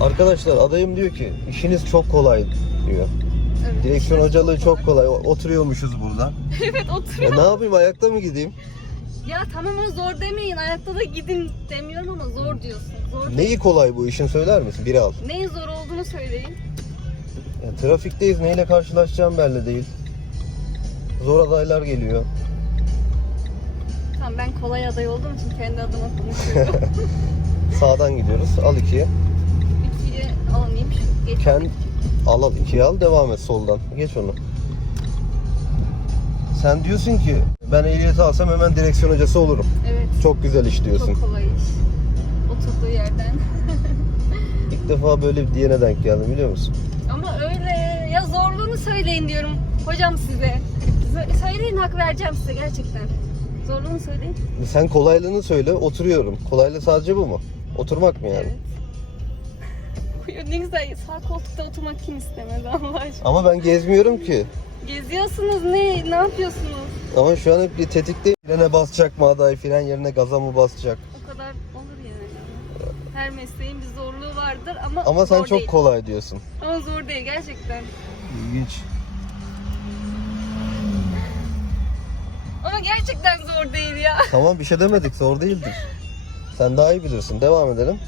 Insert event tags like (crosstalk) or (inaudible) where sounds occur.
Arkadaşlar adayım diyor ki işiniz çok kolay diyor. Evet. Direksiyon hocalığı çok kolay. Oturuyormuşuz burada. (laughs) Evet E oturuyor. ne yapayım ayakta mı gideyim? Ya tamam ama zor demeyin. Ayakta da gidin demiyorum ama zor diyorsun. Zor. Neyi kolay bu işin söyler misin? Biri al. Neyin zor olduğunu söyleyin. Ya, trafikteyiz neyle karşılaşacağım belli değil. Zor adaylar geliyor. Tamam ben kolay aday olduğum için kendi adıma konuşuyorum. (laughs) Sağdan gidiyoruz. Al ikiye. İkiyi alamayayım. Şu geç. Kend al al ikiye al devam et soldan. Geç onu. Sen diyorsun ki ben ehliyeti alsam hemen direksiyon hocası olurum. Evet. Çok güzel iş diyorsun. Çok kolay iş. Oturduğu yerden. (laughs) İlk defa böyle bir diyene denk geldim biliyor musun? Ama öyle. Ya zorluğunu söyleyin diyorum hocam size. Söyleyin hak vereceğim size gerçekten. Zorluğunu söyleyin. Sen kolaylığını söyle oturuyorum. Kolaylığı sadece bu mu? Oturmak mı yani? Evet. Buyur, ne güzel sağ koltukta oturmak kim istemedi Allah aşkına. Ama ben gezmiyorum ki. Geziyorsunuz ne? Ne yapıyorsunuz? Ama şu an hep bir tetikteyim. Frene basacak mı aday, fren yerine gaza mı basacak? O kadar olur yani. Her mesleğin bir zorluğu vardır ama Ama sen zor çok değil. kolay diyorsun. Ama zor değil gerçekten. İlginç. Ama gerçekten zor değil ya. Tamam bir şey demedik zor değildir. Sen daha iyi bilirsin. Devam edelim.